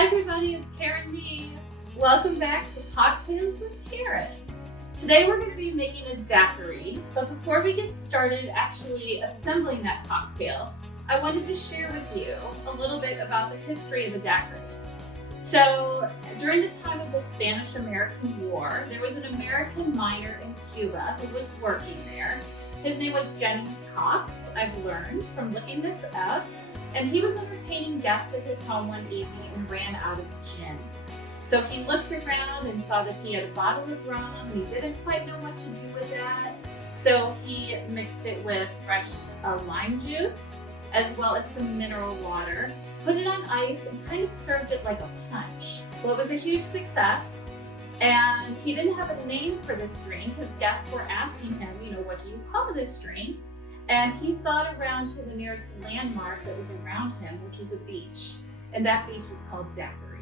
Hi everybody, it's Karen Meade. Welcome back to Cocktails with Karen. Today we're going to be making a daiquiri, but before we get started actually assembling that cocktail, I wanted to share with you a little bit about the history of the daiquiri. So during the time of the Spanish-American War, there was an American miner in Cuba who was working there. His name was James Cox, I've learned from looking this up. And he was entertaining guests at his home one evening and ran out of gin. So he looked around and saw that he had a bottle of rum and he didn't quite know what to do with that. So he mixed it with fresh lime juice as well as some mineral water, put it on ice and kind of served it like a punch. Well, it was a huge success. And he didn't have a name for this drink because guests were asking him, what do you call this drink? And he thought around to the nearest landmark that was around him, which was a beach. And that beach was called Daiquiri.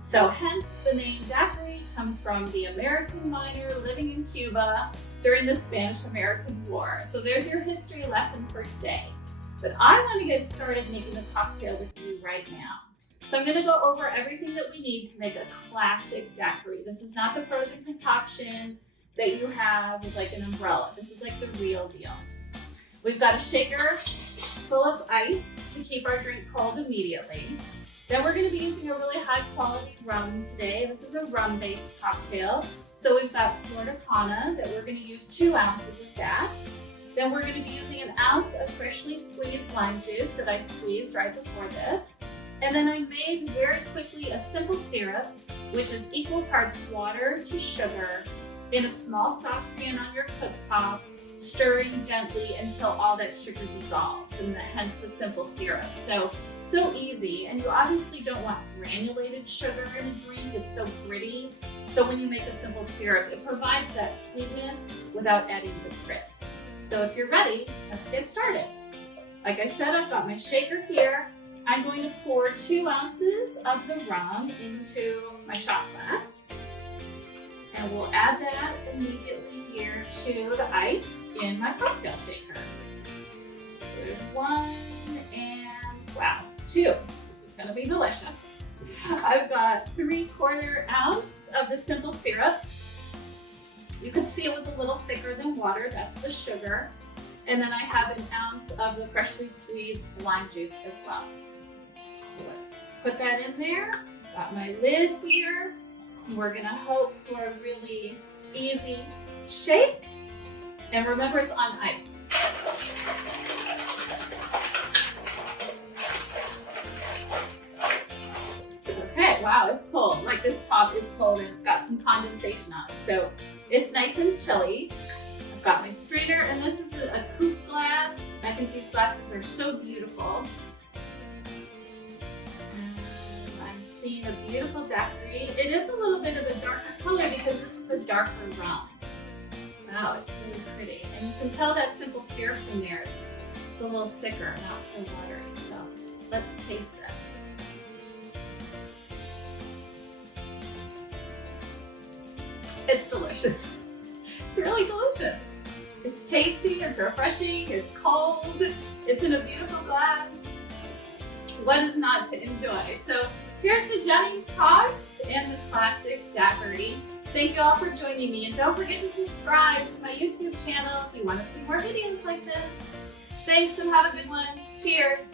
So hence the name Daiquiri comes from the American miner living in Cuba during the Spanish-American War. So there's your history lesson for today. But I want to get started making the cocktail with you right now. So I'm going to go over everything that we need to make a classic daiquiri. This is not the frozen concoction that you have with like an umbrella. This is like the real deal. We've got a shaker full of ice to keep our drink cold immediately. Then we're going to be using a really high quality rum today. This is a rum-based cocktail. So we've got Flor de Pana that we're going to use 2 ounces of that. Then we're going to be using 1 ounce of freshly squeezed lime juice that I squeezed right before this. And then I made very quickly a simple syrup, which is equal parts water to sugar in a small saucepan on your cooktop, stirring gently until all that sugar dissolves, and hence the simple syrup. So easy, and you obviously don't want granulated sugar in a drink. It's so gritty. So when you make a simple syrup, it provides that sweetness without adding the grit. So if you're ready, let's get started. Like I said, I've got my shaker here. I'm going to pour 2 ounces of the rum into my shot glass. And we'll add that immediately here to the ice in my cocktail shaker. There's 1 and wow, 2. This is gonna be delicious. I've got 3/4 ounce of the simple syrup. You can see it was a little thicker than water, that's the sugar. And then I have 1 ounce of the freshly squeezed lime juice as well. So let's put that in there. Got my lid here. We're gonna hope for a really easy shake. And remember, it's on ice. Okay, wow, it's cold. Like this top is cold and it's got some condensation on it. So it's nice and chilly. I've got my strainer, and this is a coupe glass. I think these glasses are so beautiful. Seeing a beautiful daiquiri. It is a little bit of a darker color because this is a darker rum. Wow, it's really pretty. And you can tell that simple syrup's in there. It's a little thicker, not so watery. So let's taste this. It's delicious. It's really delicious. It's tasty, it's refreshing, it's cold, it's in a beautiful glass. What is not to enjoy? So here's to James Cox and the classic daiquiri. Thank you all for joining me, and don't forget to subscribe to my YouTube channel if you want to see more videos like this. Thanks and have a good one. Cheers.